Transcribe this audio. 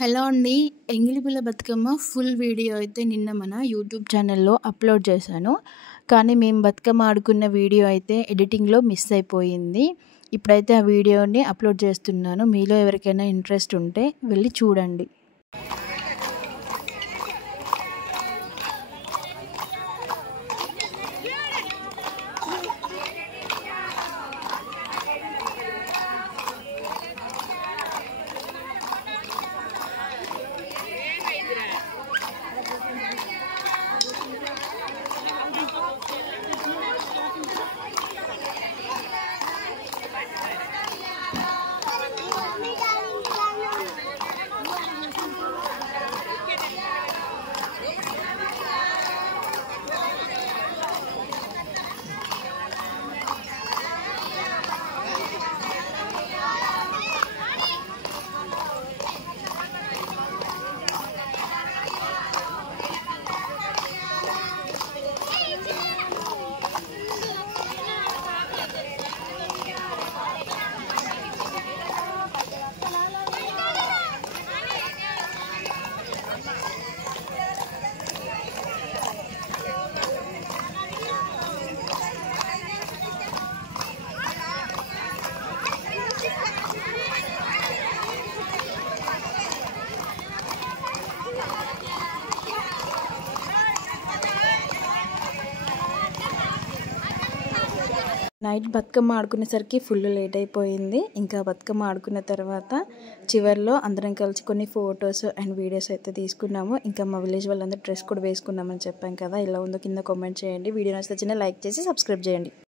Hello అండి. ఎంగిలిపుల్ల Bathukamma full video అయితే నిన్న మన యూట్యూబ్ ఛానల్‌లో అప్‌లోడ్ చేశాను. కానీ మేము బతుకమ్మ ఆడుకున్న వీడియో అయితే ఎడిటింగ్‌లో మిస్ అయిపోయింది. ఇప్పుడైతే ఆ వీడియోని అప్‌లోడ్ చేస్తున్నాను. మీలో ఎవరికైనా ఇంట్రెస్ట్ ఉంటే వెళ్ళి చూడండి. నైట్ బతుకమ్మ ఆడుకునేసరికి ఫుల్ లేట్ అయిపోయింది. ఇంకా బతుకమ్మ ఆడుకున్న తర్వాత చివర్లో అందరం కలిసి కొన్ని ఫొటోస్ అండ్ వీడియోస్ అయితే తీసుకున్నాము. ఇంకా మా విలేజ్ వాళ్ళందరూ డ్రెస్ కూడా వేసుకున్నామని చెప్పాం కదా. ఎలా ఉందో కింద కామెంట్ చేయండి. వీడియో నచ్చితే చిన్న లైక్ చేసి సబ్స్క్రైబ్ చేయండి.